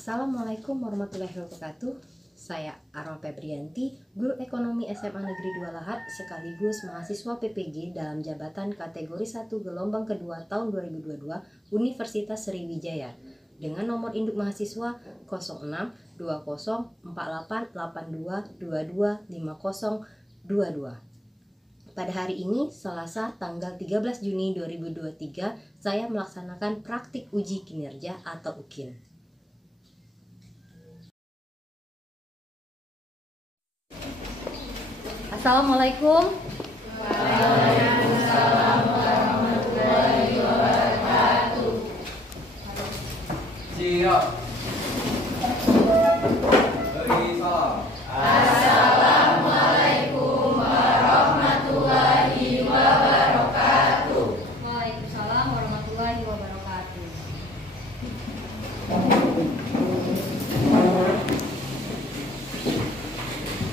Assalamualaikum warahmatullahi wabarakatuh. Saya Arma Febrianti, guru ekonomi SMA Negeri 2 Lahat sekaligus mahasiswa PPG dalam jabatan kategori 1 gelombang kedua tahun 2022 Universitas Sriwijaya dengan nomor induk mahasiswa 06 20 48 82 22 50 22. Pada hari ini, Selasa tanggal 13 Juni 2023, saya melaksanakan praktik uji kinerja atau UKIN. Assalamualaikum. Waalaikumsalam warahmatullahi wabarakatuh. Siap. Beri salam. Assalamualaikum warahmatullahi wabarakatuh. Waalaikumsalam warahmatullahi wabarakatuh.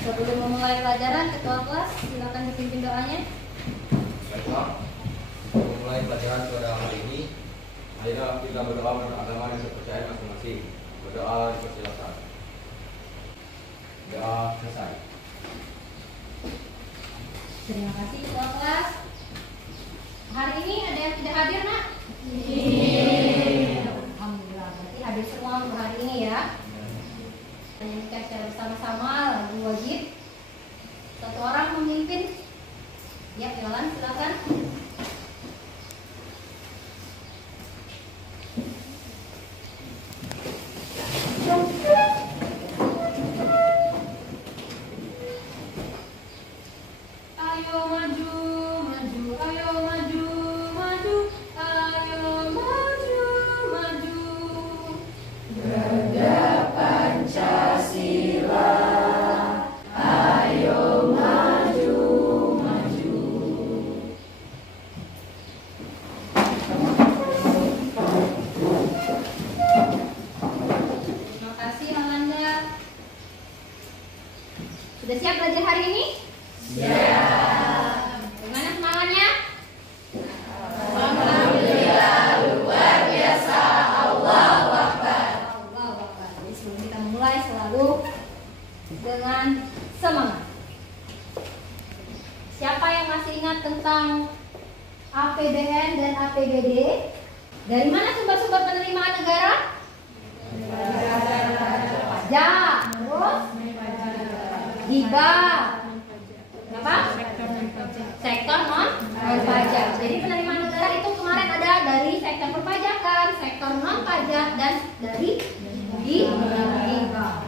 Sebelum memulai pelajaran, Ketua kelas silakan dipimpin doanya. Baiklah, memulai pelajaran pada hari ini, marilah kita berdoa menurut agama dan kepercayaan masing-masing. Berdoa dipersilakan. Doa selesai. Terima kasih Ketua kelas. Hari ini ada yang tidak hadir, Nak? Alhamdulillah, berarti hadir semua untuk hari ini ya. Menyanyikan secara bersama-sama lagu wajib. Satu orang memimpin. Ya, jalan silakan. Ayo maju, maju, ayo maju, maju, ayo maju, maju. Garda Pancasila, ayo maju, maju. Terima kasih Amanda. Sudah siap belajar hari ini? Bagaimana semangatnya? Alhamdulillah, luar biasa. Allahu Akbar. Allahu Akbar. Jadi sebelum kita mulai selalu dengan semangat. Siapa yang masih ingat tentang APBN dan APBD? Dari mana sumber-sumber penerimaan negara? Pajak, terus hibah. Apa? Sektor non pajak. Jadi penerimaan negara itu kemarin ada dari sektor perpajakan, sektor non pajak, dan dari hibah.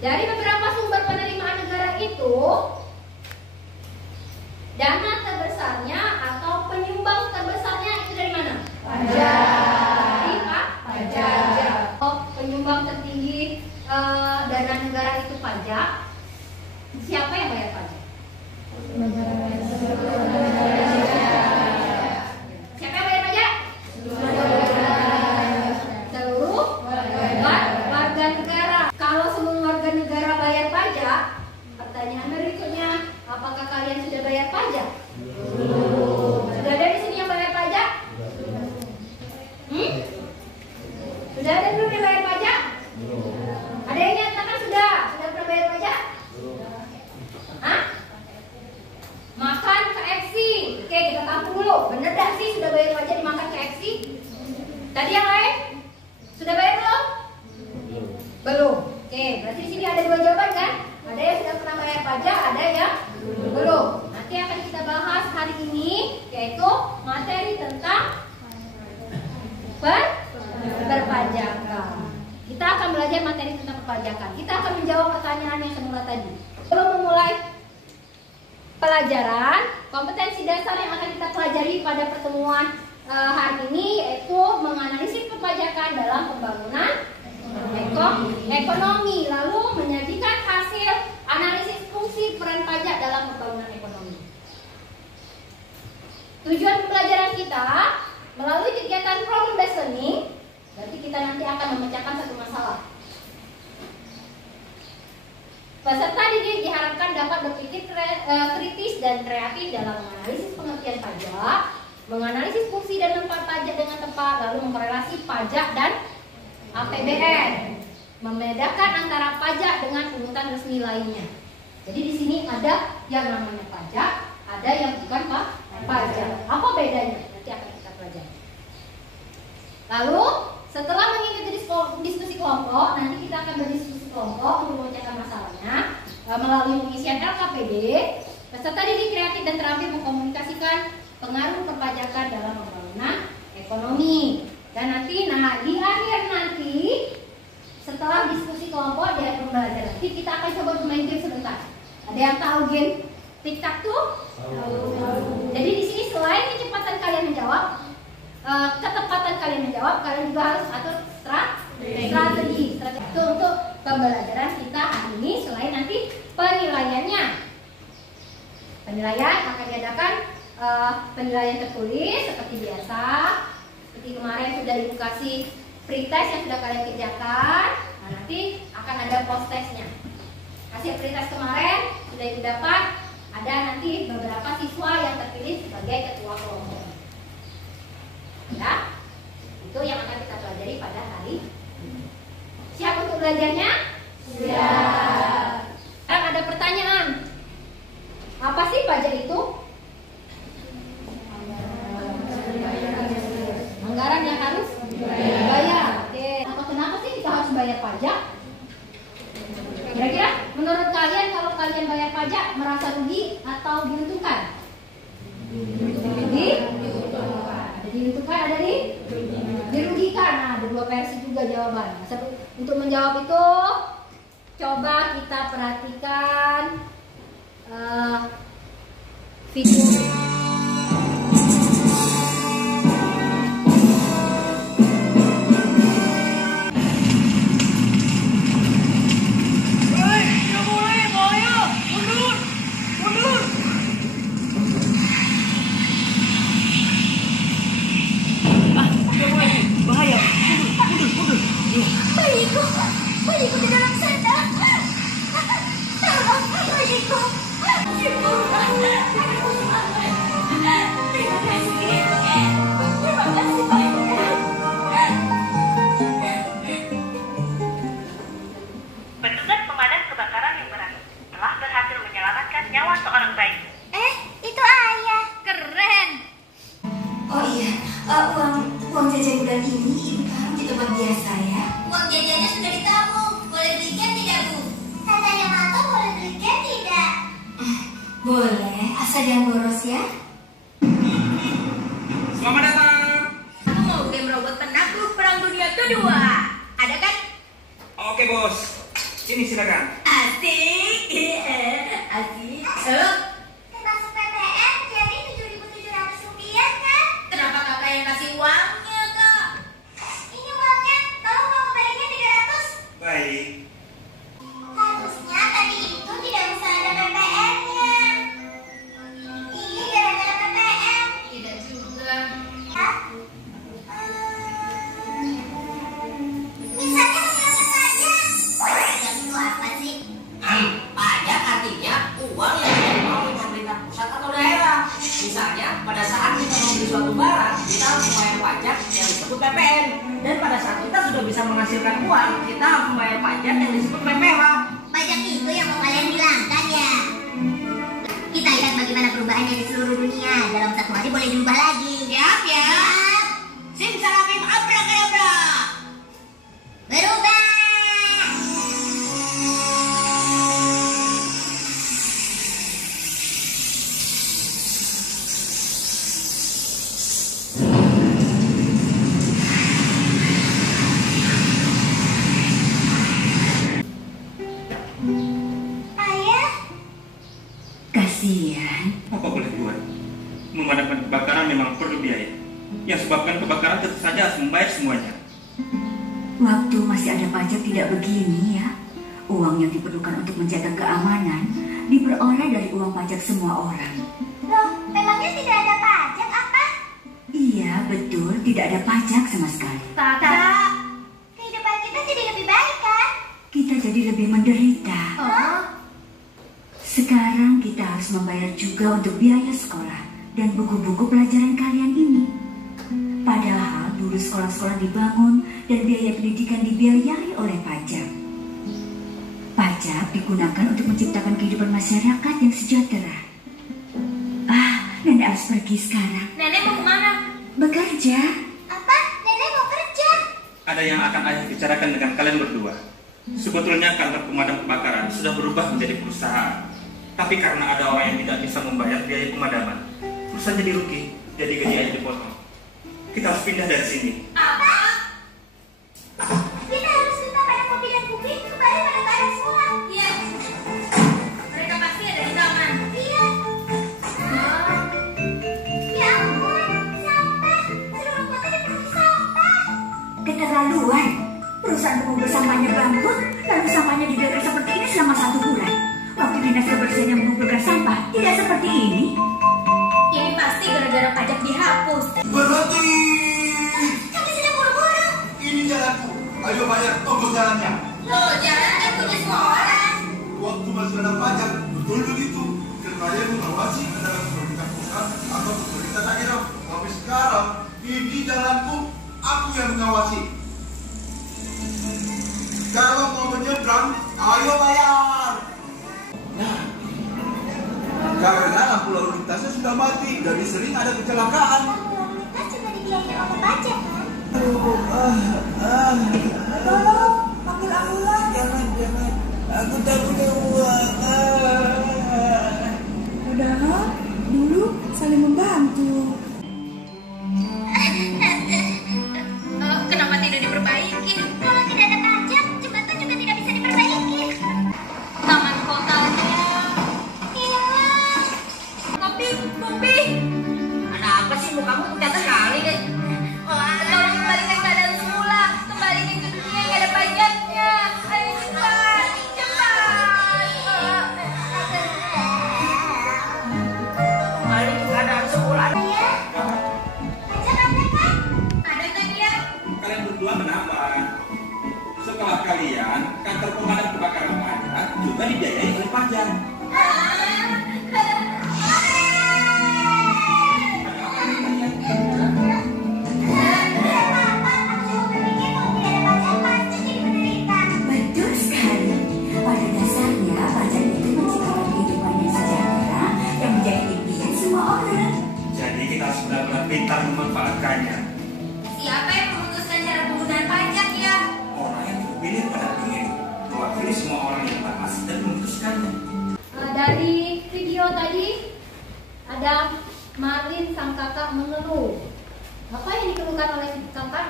Dari beberapa sumber penerimaan negara itu, dana terbesarnya atau penyumbang terbesarnya itu dari mana? Pajak. Dari pajak. Oh, penyumbang tertinggi dana negara itu pajak. Siapa yang bayar pajak? Siapa yang bayar pajak? Seluruh warga negara. Kalau semua warga negara bayar pajak, pertanyaan berikutnya, apakah kalian sudah bayar pajak? Sudah ada di sini yang bayar pajak? Sudah ada belum yang bayar pajak? Ada yang nyatakan sudah pernah bayar pajak? Hah? Makan KFC. Oke, kita tampung dulu. Bener gak sih sudah bayar pajak dimakan KFC? Tadi yang lain? Sudah bayar belum? Belum. Oke, berarti di sini ada dua jawaban kan? Ada yang sudah pernah bayar pajak, ada yang belum. Nanti akan kita bahas hari ini, yaitu materi tentang perpajakan. Kita akan belajar materi tentang perpajakan. Kita akan menjawab pertanyaan yang semula tadi. Sebelum memulai pelajaran, kompetensi dasar yang akan kita pelajari pada pertemuan hari ini yaitu menganalisis perpajakan dalam pembangunan ekonomi, lalu menyajikan hasil analisis fungsi peran pajak dalam pembangunan ekonomi. Tujuan pembelajaran kita melalui kegiatan problem based learning, berarti kita nanti akan memecahkan satu masalah. Peserta didik diharapkan dapat berpikir kritis dan kreatif dalam menganalisis pengertian pajak, menganalisis fungsi dan manfaat pajak dengan tepat, lalu mengkorelasi pajak dan APBN. membedakan antara pajak dengan pungutan resmi lainnya. Jadi di sini ada yang namanya pajak, ada yang bukan pajak. Apa bedanya? Nanti akan kita pelajari. Lalu setelah mengikuti diskusi kelompok, nanti kita akan berdiskusi kelompok untuk memecahkan masalahnya melalui pengisian LKPD. Peserta didik kreatif dan terampil mengkomunikasikan pengaruh perpajakan dalam pembangunan ekonomi. Dan nanti, di akhir nanti, setelah diskusi kelompok di akhir pembelajaran, nanti kita akan coba bermain game sebentar. Ada yang tahu game tic-tac-toe? Jadi di sini selain kecepatan kalian menjawab, ketepatan kalian menjawab, kalian juga harus atur strategi. Itu untuk pembelajaran kita hari ini. Selain nanti penilaiannya, penilaian akan diadakan penilaian tertulis seperti biasa. Seperti kemarin sudah ibu kasih free test yang sudah kalian kerjakan. Nah, nanti akan ada post testnya. Hasil free test kemarin sudah ibu dapat. Ada nanti beberapa siswa yang terpilih sebagai ketua kelompok. Ya, itu yang akan kita pelajari pada hari ini. Siap untuk belajarnya? Siap. Sekarang ada pertanyaan. Apa sih pajak itu? Anggaran yang harus dibayar. Oke. Kenapa sih kita harus bayar pajak? Kira-kira menurut kalian kalau kalian bayar pajak merasa rugi atau diuntungkan? Diuntungkan, ada dirugikan. Nah, ada dua versi juga jawaban. Untuk menjawab itu, coba kita perhatikan video. Bayiku di dalam sana. Tolong, bayiku. Terima kasih. Terima kasih banyak. Petugas pemadam kebakaran yang berani telah berhasil menyelamatkan nyawa seorang bayi. Itu ayah. Keren. Oh iya, uang jajan bulan ini ibu taruh di tempat biasa ya. Uang jajannya sudah ditabung. Boleh belikan tidak, Bu? Katanya Mato boleh belikan tidak? Boleh, asal jangan boros ya. Selamat datang. Aku mau game robot penakluk perang dunia kedua. Ada kan? Oke bos, ini silakan. Asik. Asik. Termasuk PPN jadi 7.700 rupiah kan? Kenapa kakak yang kasih uangnya, Kak? Ini uangnya, tolong mau kembalikan 300. Baik. Harusnya tadi itu tidak usah ada PPN-nya. Ini gara-gara PPN. Tidak juga. Hah? Misalnya masih saja. Pajak itu apa sih? Pajak artinya uang yang diterima oleh pemerintah pusat atau daerah. Misalnya, pada saat kita membeli suatu barang, kita harus membayar pajak yang disebut PPN. Dan pada saat kita sudah bisa menghasilkan uang, kita harus membayar pajak yang disebut PPH. Pajak itu yang mau kalian bilangkan ya. Kita lihat bagaimana perubahannya di seluruh dunia. Dalam satu hari boleh diubah lagi. Siap ya. Simsalabim abrakadabra. Berubah. Ayah. Kasihan. Apa boleh buat? Memadamkan kebakaran memang perlu biaya. Yang sebabkan kebakaran tentu saja harus membayar semuanya. Waktu masih ada pajak tidak begini ya. Uang yang diperlukan untuk menjaga keamanan diperoleh dari uang pajak semua orang. Loh, memangnya tidak ada pajak apa? Iya, betul. Tidak ada pajak sama sekali. Kakak, kehidupan kita jadi lebih baik kan? Kita jadi lebih menderita. Oh. Sekarang kita harus membayar juga untuk biaya sekolah dan buku-buku pelajaran kalian ini. Padahal dulu sekolah-sekolah dibangun dan biaya pendidikan dibiayai oleh pajak. Pajak digunakan untuk menciptakan kehidupan masyarakat yang sejahtera. Nenek harus pergi sekarang. Nenek mau kemana? Bekerja. Apa? Nenek mau kerja? Ada yang akan ayah bicarakan dengan kalian berdua. Sebetulnya kantor pemadam kebakaran sudah berubah menjadi perusahaan. Tapi karena ada orang yang tidak bisa membayar biaya pemadaman, perusahaan jadi rugi, jadi gaji ayah dipotong. Kita harus pindah dari sini. Apa? Kita harus minta pada Poppy dan Putri kembali pada keadaan semula. Iya. Mereka pasti ada di taman. Iya. Ya ampun, sampah. Seluruh kota dipenuhi sampah. Keterlaluan. Perusahaan mengumpul sampahnya bangkrut, lalu sampahnya dibiarkan seperti ini selama 1 bulan. Waktu dinas kebersihan yang mengumpulkan sampah tidak seperti ini. Ini pasti gara-gara pajak dihapus. Berhenti! Kami sedang buru-buru. Ini jalanku. Ayo bayar ongkos jalannya. Loh, jalan kan punya semua orang. Waktu masih ada pajak, betul begitu. Karena yang mengawasi adalah pemerintah pusat atau pemerintah daerah. Tapi sekarang, ini jalanku, aku yang mengawasi. Kalau mau menyeberang, ayo bayar. Nah, karena lampu lalu lintasnya sudah mati, jadi sering ada kecelakaan. Lampu lalu lintas juga dibiayai oleh pajak kan? Tolong, panggil ambulans. Jangan. Aku tak punya uang. Padahal dulu saling membantu. Kenapa tidak diperbaiki? Kalau tidak ada pajak, jembatan juga tidak bisa diperbaiki. Taman kotanya hilang. Poppy. Ada apa sih mukamu pucat sekali deh? Tolong kembalikan keadaan semula. Kembalikan ke dunia yang ada pajaknya. Ayo cepat. Kembali ke keadaan semula. Iya. Pajak ada kan? Ada kan ya? Kalian berdua menambah. Setelah kalian, kantor pemadam kebakaran pajak juga dibiayai oleh pajak. Betul sekali. Pada dasarnya pajak itu menciptakan kehidupan yang sejahtera yang menjadi impian semua orang. Jadi kita harus benar-benar pintar memanfaatkannya. Siapa yang memutuskan cara penggunaan pajak ya? Orang yang terpilih pada pilih mewakili semua orang yang taat dan memutuskannya. Dari video tadi ada Marlin sang kakak mengeluh. Apa yang dikeluhkan oleh kakak?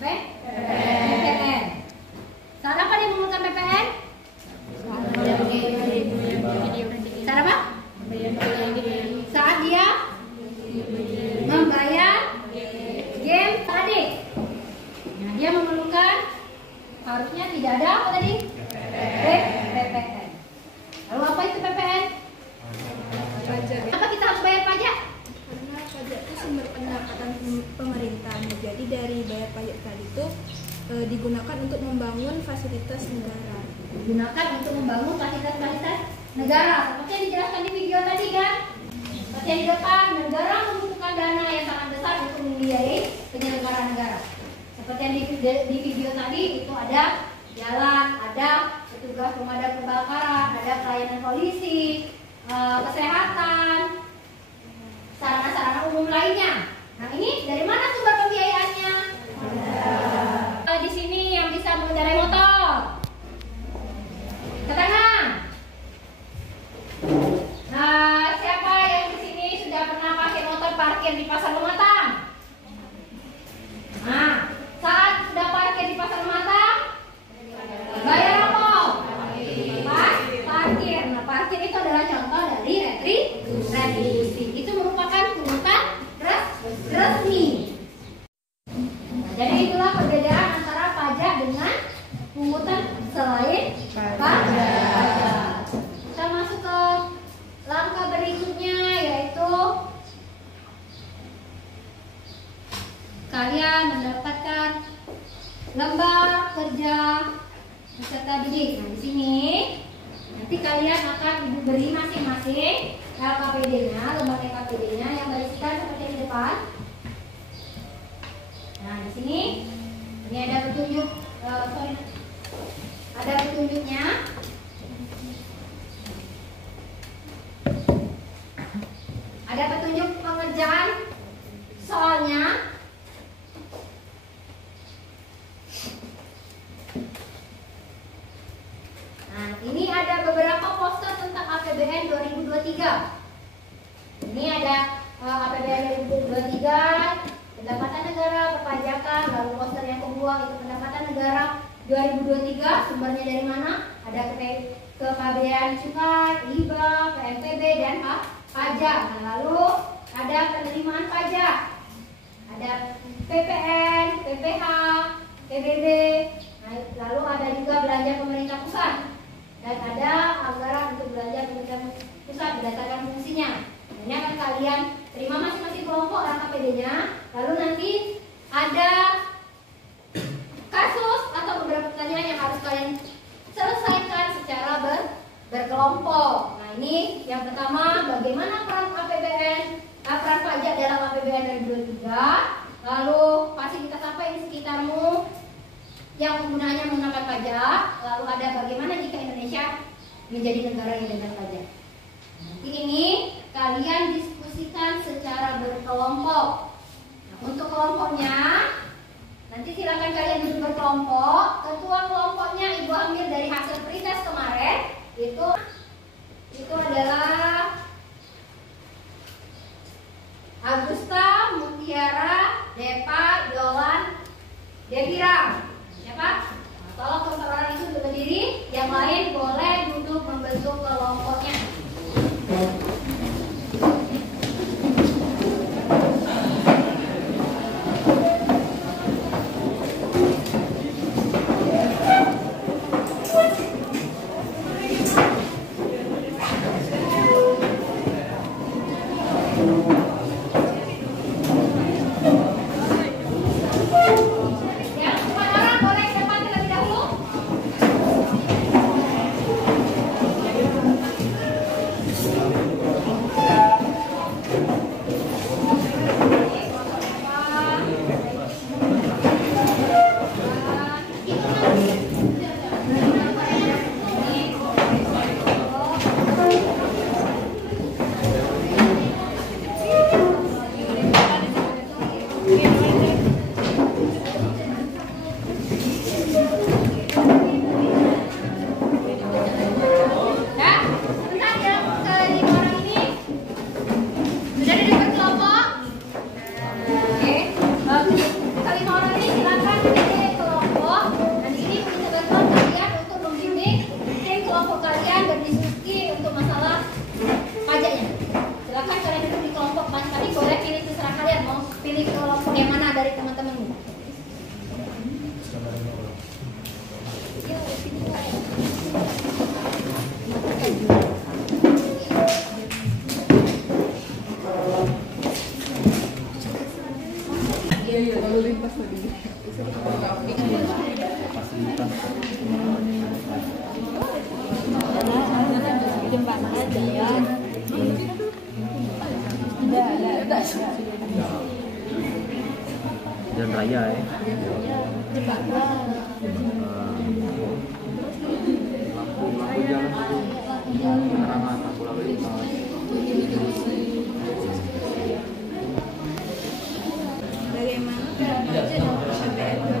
PPN. Saat apa dia mengeluhkan PPN? Saat apa? Saat dia membayar game tadi. Nah, dia mengeluhkan harusnya tidak ada apa tadi? PPN. Lalu apa itu PPN? Apa kita harus bayar pajak? Karena pajak itu sumber pendapatan pemerintah. Jadi dari bayar pajak tadi itu digunakan untuk membangun fasilitas negara. Digunakan untuk membangun fasilitas-fasilitas negara. Seperti yang dijelaskan di video tadi kan? Seperti yang di depan, negara membutuhkan dana yang sangat besar untuk membiayai penyelenggaraan negara. Seperti yang di video tadi itu ada jalan, ada petugas pemadam kebakaran, ada pelayanan polisi, kesehatan, sarana-sarana umum lainnya. Nah ini dari mana sumber pembiayaannya? Di sini yang bisa mengendarai motor, ke kanan. Nah siapa yang di sini sudah pernah pakai motor parkir di Pasar Lematang? Nah saat sudah parkir di Pasar Lematang, bayar apa? Parkir. Nah, parkir itu adalah contoh dari retribusi. Itu merupakan pungutan resmi. Nah, jadi itulah perbedaan antara pajak dengan pungutan selain pajak. Kita masuk ke langkah berikutnya, yaitu kalian mendapatkan lembar kerja peserta didik. Nah, di sini nanti kalian akan diberi masing-masing LKPD-nya, lembar LKPD-nya yang berisikan seperti di depan. Nah, di sini ini ada petunjuk, ada petunjuknya. Ada petunjuk pengerjaan soalnya. Nah, ini ada beberapa poster tentang APBN 2023. Ini ada APBN 2023, pendapatan negara, perpajakan, lalu poster yang kedua itu pendapatan negara 2023, sumbernya dari mana? Ada kepabean cukai, IBA, PNBP, dan pajak. Nah, lalu ada penerimaan pajak, ada PPN, PPH, PBB, nah, lalu ada juga belanja pemerintah pusat, dan ada anggaran untuk belanja pemerintah pusat berdasarkan fungsinya. Ini akan kalian terima masing-masing kelompok APBD-nya. Lalu nanti ada kasus atau beberapa pertanyaan yang harus kalian selesaikan secara berkelompok. Nah, ini yang pertama, bagaimana peran APBN, peran pajak dalam APBN 2023. Lalu fasilitas apa yang di sekitarmu yang penggunaannya menggunakan pajak. Lalu ada bagaimana jika Indonesia menjadi negara yang bebas pajak. Nanti ini kalian diskusikan secara berkelompok. Nah, untuk kelompoknya nanti silakan kalian duduk berkelompok. Ketua kelompoknya Ibu ambil dari hasil pretest kemarin. Itu adalah Agusta, Mutiara, Depa, Yolan, Devira. Siapa? Nah, tolong seseorang itu berdiri. Yang lain boleh duduk membentuk kelompoknya. Jalan raya ya. Lampu jalan larangan lampu lalu lintas. Bagaimana peran pajak dalam APBN 2023?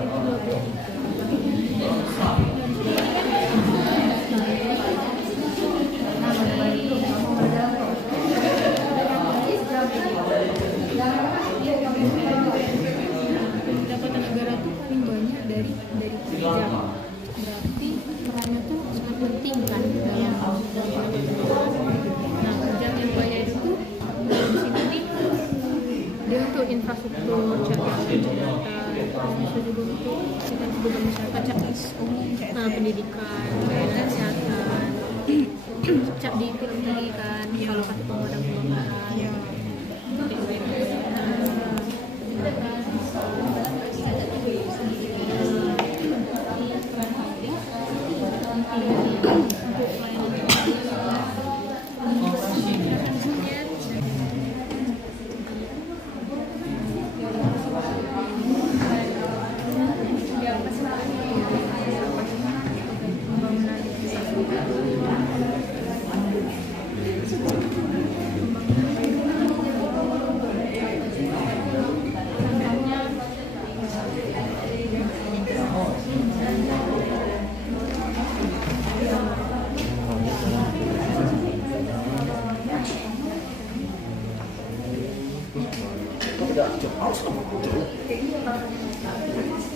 Pendapatan negara tuh paling banyak dari pajak. Berarti perannya tuh sangat penting kan dalam nah, pajak yang banyak itu tuh di sini nih dia untuk infrastruktur, jabatan, bisa juga untuk kita juga masyarakat pendidikan, kesehatan, cap di film tadi kan, kalau kata pemadam kebakaran.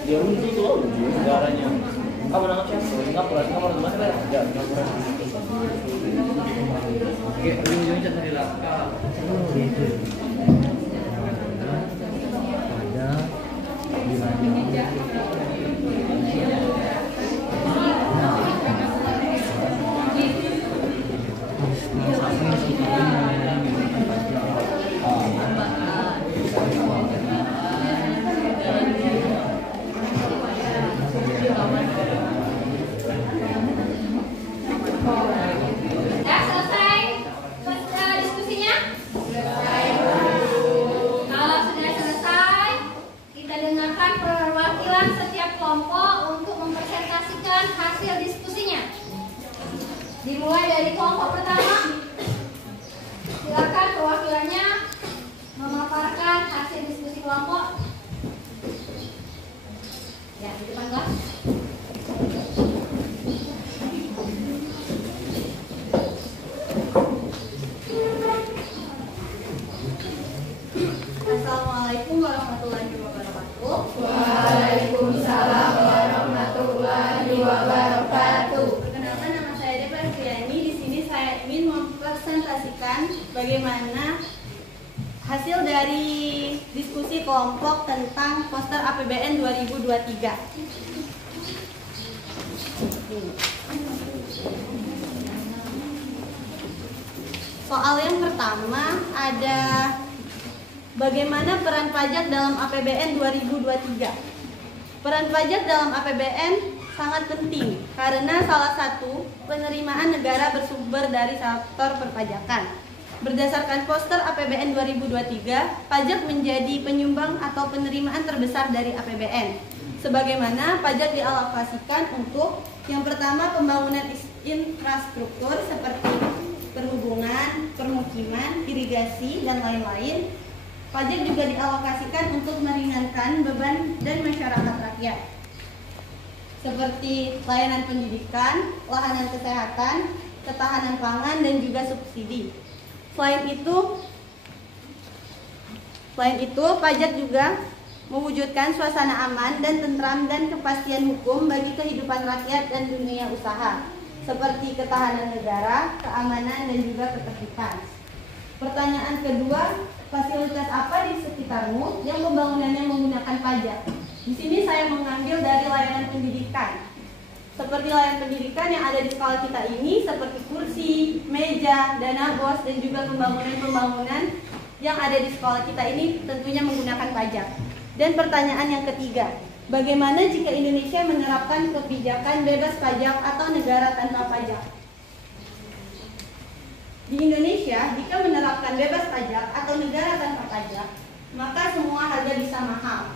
Ya udah itu loh negaranya. Kamu nangkap siapa? Singapura di mana kan? Ya Singapura. Oke, ujung-ujungnya cari lah. Dimulai dari kelompok pertama. Silakan perwakilannya memaparkan hasil diskusi kelompok. Ya, di depan kelas. Assalamualaikum warahmatullahi wabarakatuh. Waalaikumsalam warahmatullahi wabarakatuh. Presentasikan bagaimana hasil dari diskusi kelompok tentang poster APBN 2023. Soal yang pertama ada bagaimana peran pajak dalam APBN 2023. Peran pajak dalam APBN sangat penting karena salah satu penerimaan negara bersumber dari sektor perpajakan. Berdasarkan poster APBN 2023, pajak menjadi penyumbang atau penerimaan terbesar dari APBN. Sebagaimana pajak dialokasikan untuk yang pertama pembangunan infrastruktur seperti perhubungan, permukiman, irigasi, dan lain-lain. Pajak juga dialokasikan untuk meringankan beban dan masyarakat rakyat, seperti layanan pendidikan, layanan kesehatan, ketahanan pangan, dan juga subsidi. Selain itu, pajak juga mewujudkan suasana aman dan tentram dan kepastian hukum bagi kehidupan rakyat dan dunia usaha, seperti ketahanan negara, keamanan, dan juga ketertiban. Pertanyaan kedua, fasilitas apa di sekitarmu yang pembangunannya menggunakan pajak? Di sini saya mengambil dari layanan pendidikan. Seperti layanan pendidikan yang ada di sekolah kita ini, seperti kursi, meja, dana bos, dan juga pembangunan-pembangunan yang ada di sekolah kita ini tentunya menggunakan pajak. Dan pertanyaan yang ketiga, bagaimana jika Indonesia menerapkan kebijakan bebas pajak atau negara tanpa pajak? Di Indonesia, jika menerapkan bebas pajak atau negara tanpa pajak, maka semua harga bisa mahal.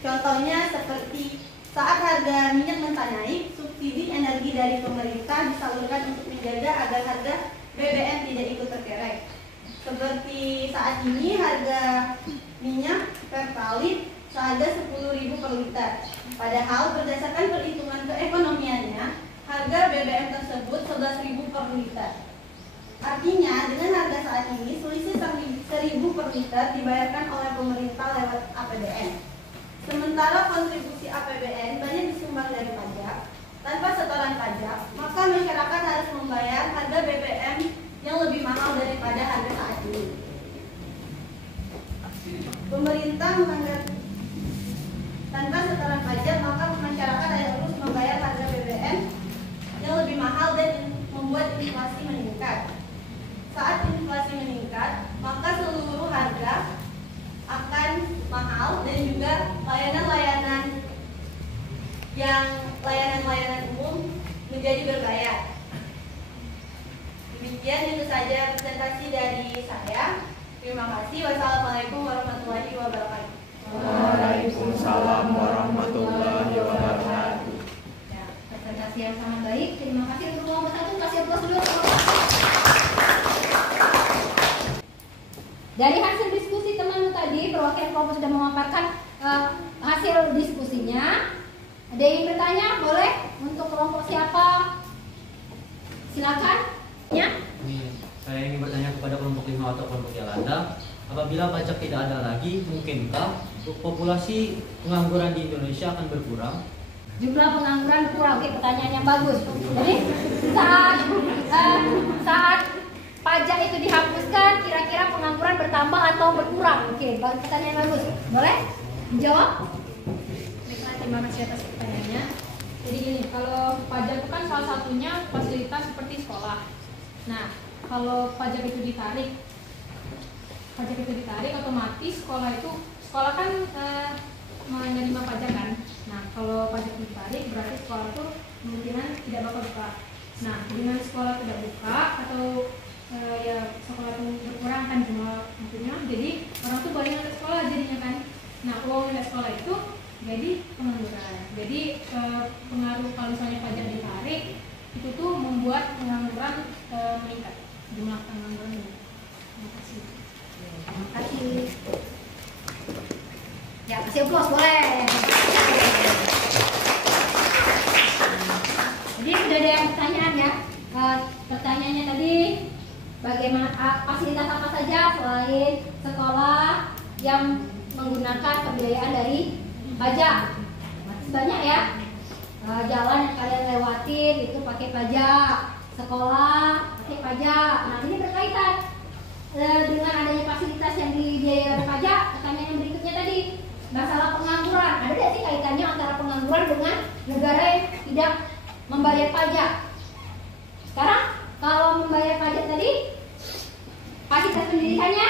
Contohnya seperti saat harga minyak mentah naik, subsidi energi dari pemerintah disalurkan untuk menjaga agar harga BBM tidak ikut terkerek. Seperti saat ini harga minyak pertalite seharga 10.000 per liter. Padahal berdasarkan perhitungan keekonomiannya, harga BBM tersebut 11.000 per liter. Artinya, dengan harga saat ini, selisih 1.000 per liter dibayarkan oleh pemerintah lewat APBN. Sementara kontribusi APBN banyak disumbang dari pajak. Tanpa setoran pajak, maka masyarakat harus membayar harga BBM yang lebih mahal daripada harga saat ini. Pemerintah menganggap tanpa setoran pajak, maka masyarakat harus membayar harga BBM yang lebih mahal dan membuat inflasi meningkat. Saat inflasi meningkat, maka seluruh harga akan mahal dan juga layanan-layanan umum menjadi berbayar. Demikian itu saja presentasi dari saya. Terima kasih. Wassalamualaikum warahmatullahi wabarakatuh. Waalaikumsalam warahmatullahi wabarakatuh. Ya, presentasi yang sangat baik. Terima kasih untuk kelompok satu. Kasih aplaus dulu. Dari hasil diskusi teman tadi, perwakilan kelompok sudah memaparkan hasil diskusinya. Ada yang bertanya? Boleh? Untuk kelompok siapa? Silakan. Ya. Saya ingin bertanya kepada kelompok 5 atau kelompok Yalanda, apabila pajak tidak ada lagi, mungkinkah populasi pengangguran di Indonesia akan berkurang? Jumlah pengangguran kurang. Oke, pertanyaan yang bagus. Jadi saat pajak itu dihapuskan, kira-kira pengangguran bertambah atau berkurang? Oke, pertanyaan bagus. Boleh menjawab? Terima kasih atas pertanyaannya. Jadi gini, kalau pajak itu kan salah satunya fasilitas seperti sekolah. Nah, kalau pajak itu ditarik, otomatis sekolah kan menerima pajak kan. Nah, kalau pajak ditarik berarti sekolah itu kemungkinan tidak bakal buka. Nah, dengan sekolah tidak buka atau ya sekolah itu berkurang kan jumlah maksudnya, jadi orang tuh banyak ke sekolah jadinya kan. Nah, uang dari sekolah itu jadi pengangguran. Jadi pengaruh kalau misalnya pajak ditarik itu tuh membuat pengangguran meningkat, jumlah pengangguran meningkat. Terima kasih. Terima kasih. Ya, kasih aplaus boleh. Jadi sudah ada yang pertanyaan ya. Pertanyaannya tadi bagaimana fasilitas apa saja selain sekolah yang menggunakan pembiayaan dari pajak? Masih banyak ya. Jalan yang kalian lewatin itu pakai pajak, sekolah pakai pajak. Nah, ini berkaitan dengan adanya fasilitas yang dibiayai oleh pajak. Pertanyaan yang berikutnya tadi, masalah pengangguran. Ada tidak sih kaitannya antara pengangguran dengan negara yang tidak membayar pajak? Sekarang kalau membayar pajak tadi, fasilitas pendidikannya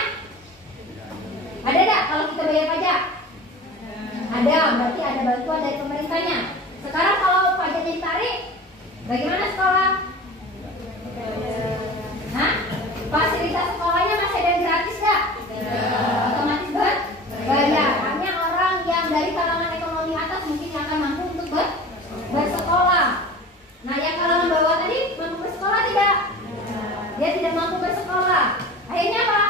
ada tidak kalau kita bayar pajak? Ada, berarti ada bantuan dari pemerintahnya. Sekarang kalau pajaknya ditarik, bagaimana sekolah? Hah? Fasilitas sekolahnya masih ada yang gratis nggak? Otomatis berbayar. Hanya orang yang dari kalangan ekonomi atas mungkin yang akan mampu untuk bersekolah. Nah, yang kalangan bawah tadi mampu bersekolah tidak? Dia tidak mampu bersekolah. Akhirnya apa?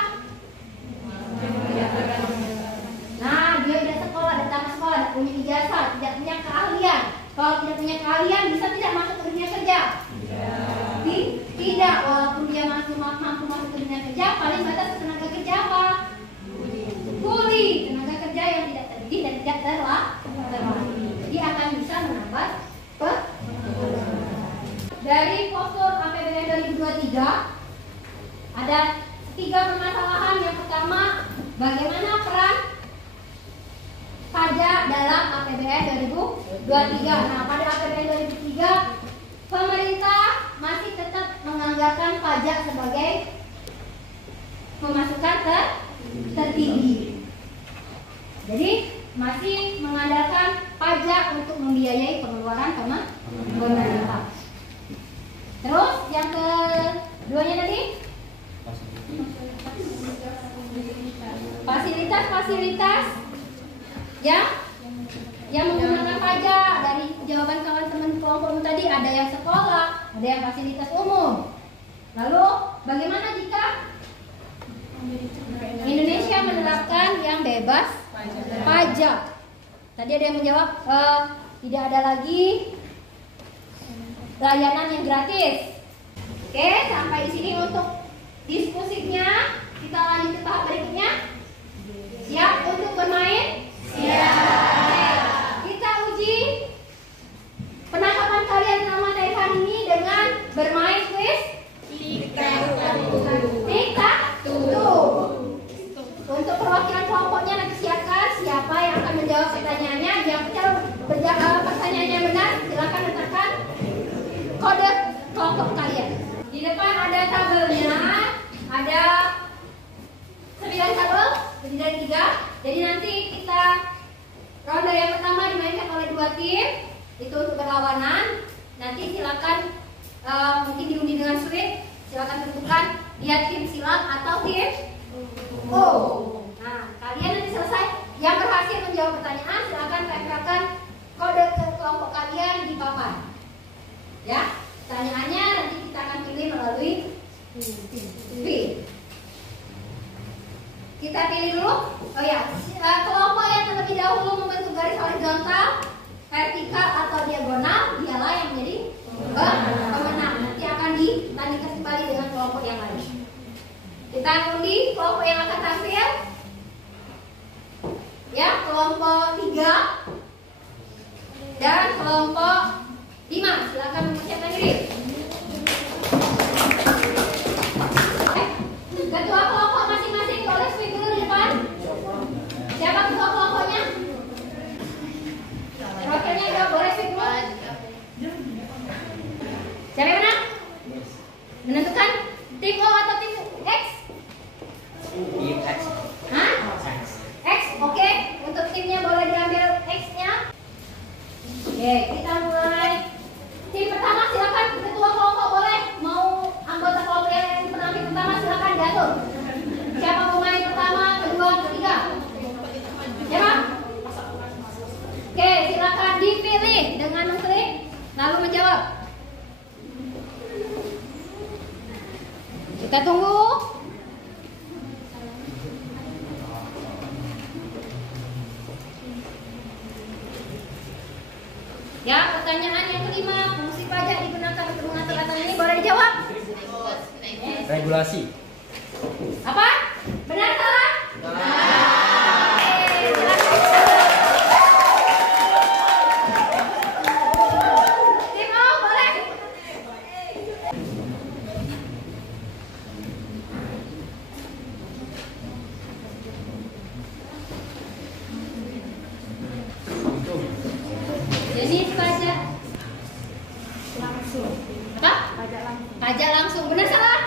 Nah, dia tidak sekolah, datang ke sekolah, tidak punya ijazah, tidak punya keahlian. Kalau tidak punya keahlian, bisa tidak masuk ke dunia kerja? Tidak, walaupun dia mampu masuk ke dunia kerja, paling batas tenaga kerja apa? Kuli, tenaga kerja yang tidak terdidik dan tidak terlatih. Jadi akan bisa menambah dari postur APBN 2023 ada 3 permasalahan. Yang pertama, bagaimana peran pajak dalam APBN 2023. Nah, pada APBN 2023 pemerintah masih tetap menganggarkan pajak sebagai pemasukan tertinggi. Jadi masih mengandalkan pajak untuk membiayai pengeluaran pemerintah. Terus yang keduanya tadi, fasilitas-fasilitas yang menggunakan pajak. Dari jawaban kawan teman kelompok tadi, ada yang sekolah, ada yang fasilitas umum. Lalu bagaimana jika Indonesia menerapkan yang bebas pajak? Tadi ada yang menjawab tidak ada lagi layanan yang gratis. Oke, sampai di sini untuk diskusinya. Kita lanjut ke tahap berikutnya. Siap untuk bermain? Siap. Kita uji penangkapan kalian selama dari hari ini dengan bermain kuis tic-tac-toe. Untuk perwakilan kelompoknya nanti siapkan siapa yang akan menjawab pertanyaannya. Yang pertanyaannya benar, silakan letakkan kode kelompok kalian. Di depan ada tabelnya, ada 9 tabel, jadi dari 3. Jadi nanti kita ronde yang pertama dimainkan oleh 2 tim, itu untuk berlawanan. Nanti silakan mungkin diundi dengan sulit, silakan tentukan dia tim silam atau tim O. Nah, kalian nanti selesai yang berhasil menjawab pertanyaan, silakan tempelkan kode ke kelompok kalian di papan. Ya, pertanyaannya nanti kita akan pilih melalui pin. Kita pilih dulu. Oh ya, kelompok yang terlebih dahulu membentuk garis horizontal, vertikal atau diagonal, dialah yang menjadi pemenang. Nanti akan ditandingkan kembali dengan kelompok yang lain. Kita undi kelompok yang akan tampil. Ya, kelompok 3 dan kelompok 5. Silakan mempersiapkan diri. Ketua kelompok masing-masing boleh speak dulu di depan. Siapa ketua kelompoknya? Wakilnya juga boleh speak dulu. Siapa yang menang? Menentukan tim O atau tim X? Tim X. Hah? X, oke. Untuk timnya boleh diambil X-nya. Oke, kita mulai. Tim pertama silakan, ketua kelompok boleh. Mau anggota kelompok yang penampil pertama silakan diatur. Siapa pemain pertama, kedua, ketiga? Siapa? Oke, silakan dipilih dengan mengklik lalu menjawab. Kita tunggu. Ya, pertanyaan yang kelima, fungsi pajak digunakan untuk mengatur aturan ini boleh dijawab? Regulasi. Apa? Benar salah? Tim O boleh? Jenis pajak langsung. Apa? Pajak langsung. Benar salah?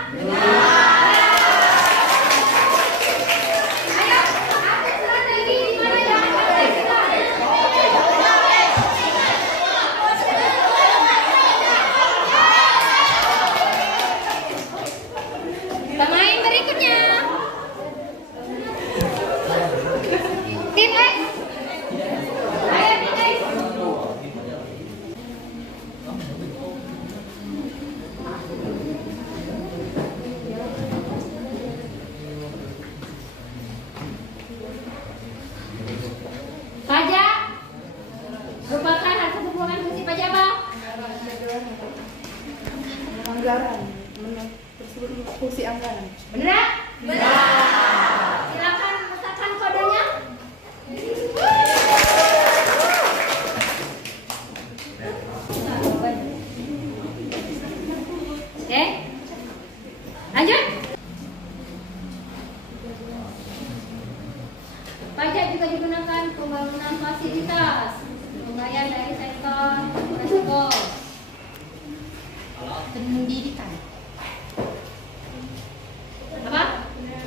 Ayo, ada strategi di mana yang akan kita. Pemain berikutnya. Tim X. Ayo tim X. Pajak merupakan hasil kumpulan fungsi pajak apa? Anggaran. Tersebut fungsi anggaran. Benar? Benar. Silakan letakkan kodenya. Oke. Lanjut. Pajak juga digunakan pembangunan fasilitas, pembayaran dari sektor resiko, pendidikan. Apa? Benar.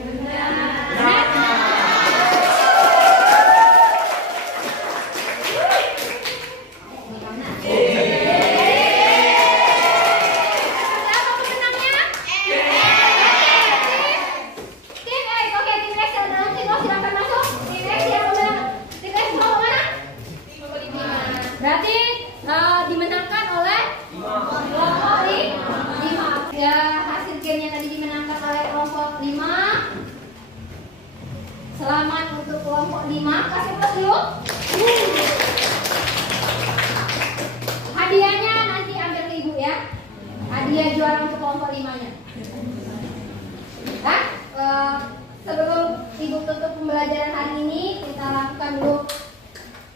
Siapa pemenangnya? Tim X. Oke, tim X yang dalam tim O silakan masuk. Tim X yang menang. Tim X mau kemana? Berarti dimenangkan oleh kelompok 5. Ya, hasil gamenya tadi dimenangkan oleh kelompok 5. Selamat untuk kelompok 5. Kasih plus dulu. Hadiahnya nanti ambil ke ibu ya. Hadiah juara untuk kelompok 5-nya. Nah, sebelum ibu tutup pembelajaran hari ini, kita lakukan dulu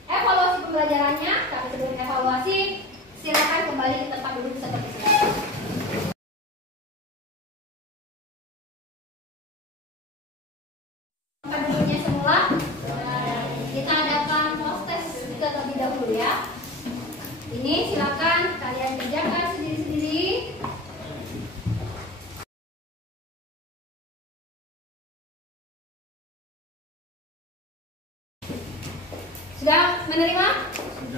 evaluasi pembelajarannya. Tapi sebelum evaluasi, silakan kembali ke tempat duduk seperti semula. Tempat duduknya semula. Kita adakan post test terlebih dahulu ya. Ini silakan kalian kerjakan sendiri-sendiri. Sudah menerima?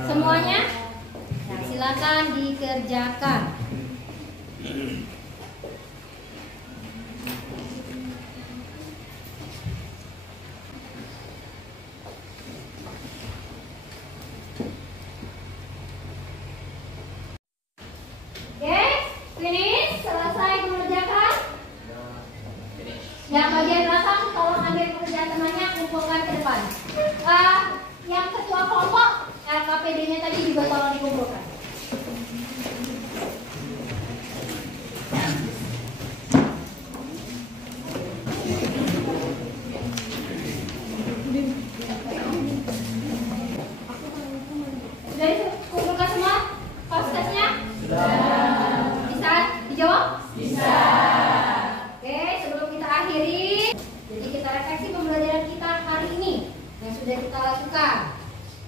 Semuanya? Nah, silakan dikerjakan. Oke, finish. Selesai mengerjakan. Yang bagian belakang tolong ambil pekerjaan temannya, kumpulkan ke depan. Yang ketua kelompok LKPD-nya tadi juga tolong dikumpulkan. Sudah dikumpulkan semua fasilitasnya? Bisa dijawab? Bisa. Oke, sebelum kita akhiri, jadi kita refleksi pembelajaran kita hari ini yang sudah kita lakukan.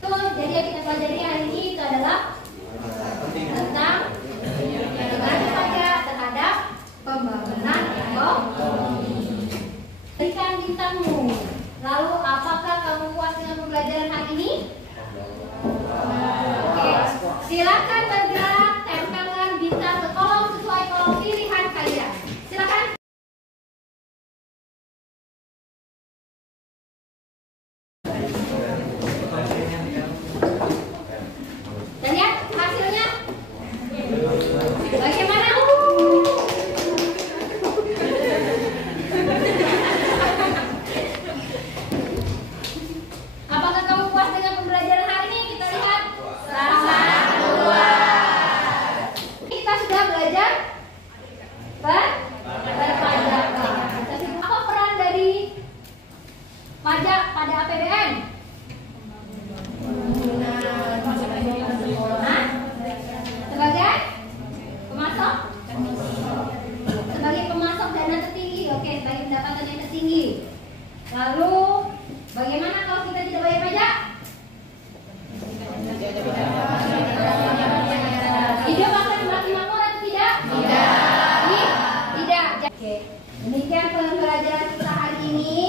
Jadi yang kita pelajari hari ini itu adalah tentang penerimaan pajak terhadap pembangunan ekonomi. Berikan bintangmu. Lalu apakah kamu puas dengan pembelajaran hari ini? Oke, silakan bergerak, tempelkan bintang ke kolom sesuai kolom pilihan kalian. Silakan. Dan lihat hasilnya. Bagaimana? Apakah kamu puas dengan pembelajaran hari ini? Kita lihat. Sangat puas. Kita sudah belajar berpajakan. Apa peran dari pajak pada APBN? Sebagai pemasok? Sebagai pemasok dana tertinggi. Oke, sebagai pendapatan yang tertinggi. Lalu bagaimana kalau kita tidak bayar pajak? Hidup akan semakin makmur atau tidak? Tidak. Oke, demikian pembelajaran kita hari ini.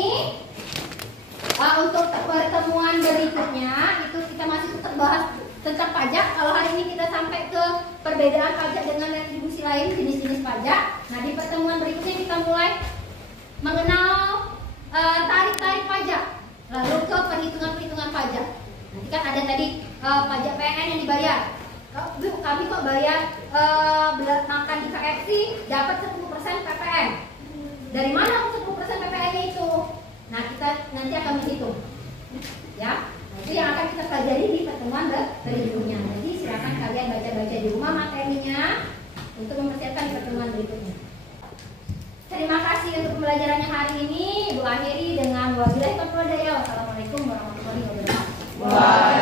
Untuk pertemuan berikutnya itu kita masih tetap bahas tentang pajak. Kalau hari ini kita sampai ke perbedaan pajak dengan retribusi lain, jenis-jenis pajak. Nah, di pertemuan berikutnya kita mulai mengenal tarif-tarif pajak, lalu ke perhitungan-perhitungan pajak. Nanti kan ada tadi pajak PN yang dibayar. Kami kok bayar makan di KFC dapat 10% PPN. Dari mana 10% PPN-nya itu? Nah, kita nanti akan menghitung, ya. Nah, itu yang akan kita pelajari di pertemuan berikutnya. Jadi silakan kalian baca-baca di rumah materinya untuk mempersiapkan di pertemuan berikutnya. Terima kasih untuk pembelajarannya hari ini. Ibu akhiri dengan wabillahi taufiq wal hidayah. Wassalamualaikum warahmatullahi wabarakatuh.